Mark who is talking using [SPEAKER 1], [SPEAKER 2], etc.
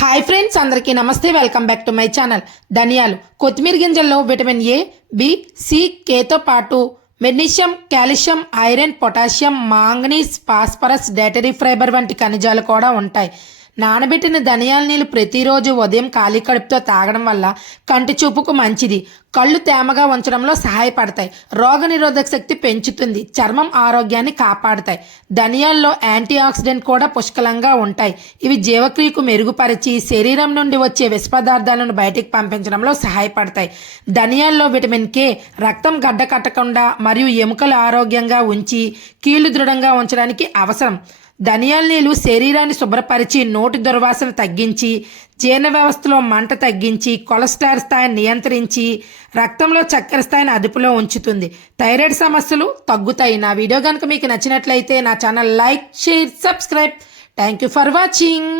[SPEAKER 1] Hi friends అందరికీ నమస్తే. Welcome back to my channel. ధనియాలు కొత్తిమీర గింజల్లో విటమిన్ ఏ బి సి కేతో పాటు magnesium calcium iron potassium manganese phosphorus dietary fibre వంటి ఖనిజాలు కూడా ఉంటాయి. నానబెట్టిన ధనియాల నీళ్ళు ప్రతిరోజు ఉదయం ఖాళీ కడుపుతో తాగడం వల్ల కంటి చూపుకు మంచిది. కళ్ళు తేమగా ఉంచడంలో సహాయపడతాయి. రోగనిరోధక శక్తి పెంచుతుంది. చర్మం ఆరోగ్యాన్ని కాపాడుతాయి. ధనియాల్లో యాంటీ ఆక్సిడెంట్ కూడా పుష్కలంగా ఉంటాయి. ఇవి జీవక్రియకు మెరుగుపరిచి శరీరం నుండి వచ్చే విష పదార్థాలను బయటికి పంపించడంలో సహాయపడతాయి. ధనియాల్లో విటమిన్ కే రక్తం గడ్డ కట్టకుండా మరియు ఎముకలు ఆరోగ్యంగా ఉంచి కీళ్ళు దృఢంగా ఉంచడానికి అవసరం. ధనియాల నీళ్ళు శరీరాన్ని శుభ్రపరిచి నోటి దుర్వాసన తగ్గించి జీర్ణ వ్యవస్థలో మంట తగ్గించి కొలెస్ట్రాల్ స్థాయిని నియంత్రించి రక్తంలో చక్కెర స్థాయిని అదుపులో ఉంచుతుంది. థైరాయిడ్ సమస్యలు తగ్గుతాయి. నా వీడియో కనుక మీకు నచ్చినట్లయితే నా channel like share subscribe. Thank you for watching.